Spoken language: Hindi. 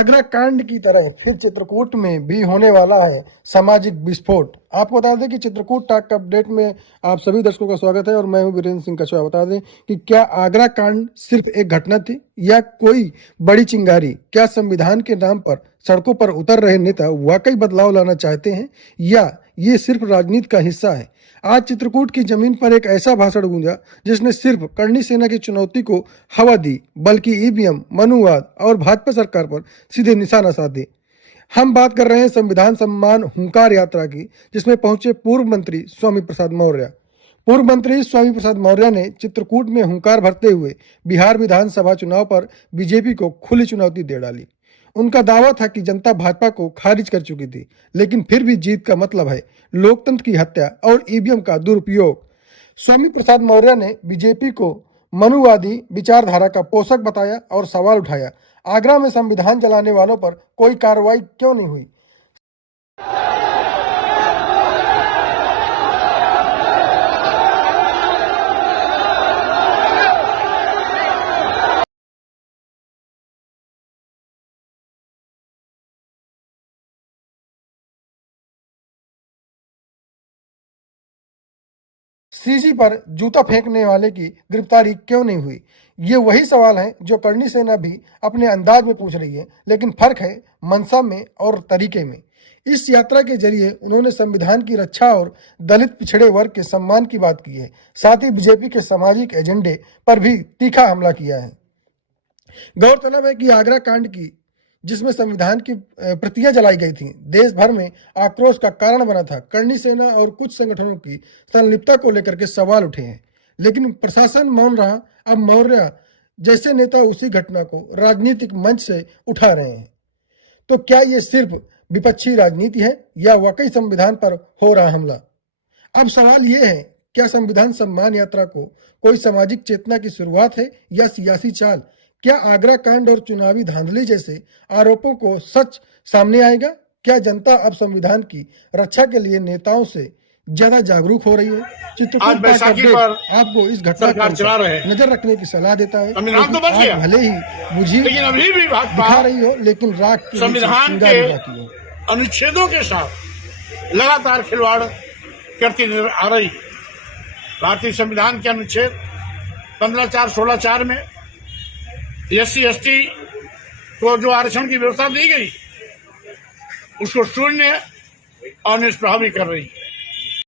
आगरा कांड की तरह फिर चित्रकूट में भी होने वाला है सामाजिक विस्फोट। आपको बता दें कि चित्रकूट टॉक अपडेट में आप सभी दर्शकों का स्वागत है और मैं हूं वीरेंद्र सिंह कछुआ। बता दें कि क्या आगरा कांड सिर्फ एक घटना थी या कोई बड़ी चिंगारी? क्या संविधान के नाम पर सड़कों पर उतर रहे नेता वाकई बदलाव लाना चाहते हैं या ये सिर्फ राजनीति का हिस्सा है? आज चित्रकूट की जमीन पर एक ऐसा भाषण गूंजा जिसने सिर्फ करणी सेना की चुनौती को हवा दी, बल्कि ईवीएम, मनुवाद और भाजपा सरकार पर सीधे निशाना साधे। हम बात कर रहे हैं संविधान सम्मान हुंकार यात्रा की, जिसमें पहुंचे पूर्व मंत्री स्वामी प्रसाद मौर्य। पूर्व मंत्री स्वामी प्रसाद मौर्य ने चित्रकूट में हुंकार भरते हुए बिहार विधानसभा चुनाव पर बीजेपी को खुली चुनौती दे डाली। उनका दावा था कि जनता भाजपा को खारिज कर चुकी थी, लेकिन फिर भी जीत का मतलब है लोकतंत्र की हत्या और ईवीएम का दुरुपयोग। स्वामी प्रसाद मौर्य ने बीजेपी को मनुवादी विचारधारा का पोषक बताया और सवाल उठाया, आगरा में संविधान जलाने वालों पर कोई कार्रवाई क्यों नहीं हुई? सीजी पर जूता फेंकने वाले की गिरफ्तारी क्यों नहीं हुई? ये वही सवाल है जो करणी सेना भी अपने अंदाज में पूछ रही है, लेकिन फर्क है मंशा में और तरीके में। इस यात्रा के जरिए उन्होंने संविधान की रक्षा और दलित पिछड़े वर्ग के सम्मान की बात की है, साथ ही बीजेपी के सामाजिक एजेंडे पर भी तीखा हमला किया है। गौरतलब है कि आगरा कांड की जिसमें संविधान की प्रतियां जलाई गई थी, देश भर में आक्रोश का कारण बना था। करणी सेना और कुछ संगठनों की संलिप्तता को लेकर के सवाल उठे हैं, लेकिन प्रशासन मौन रहा। अब मौर्य जैसे नेता उसी घटना को राजनीतिक मंच से उठा रहे हैं। तो क्या ये सिर्फ विपक्षी राजनीति है या वाकई संविधान पर हो रहा हमला? अब सवाल ये है, क्या संविधान सम्मान यात्रा को कोई सामाजिक चेतना की शुरुआत है या सियासी चाल? क्या आगरा कांड और चुनावी धांधली जैसे आरोपों को सच सामने आएगा? क्या जनता अब संविधान की रक्षा के लिए नेताओं से ज्यादा जागरूक हो रही है? चित्रकूट पर आपको इस घटना पर नजर रखने की सलाह देता है। तो भले ही बुझी दिखा रही हो, लेकिन राख की संविधान के अनुच्छेदों के साथ लगातार खिलवाड़ करती नजर आ रही है। भारतीय संविधान के अनुच्छेद 15(4)(16)(4) में SC/ST को जो आरक्षण की व्यवस्था दी गई, उसको शून्य और निष्प्रभावी कर रही है।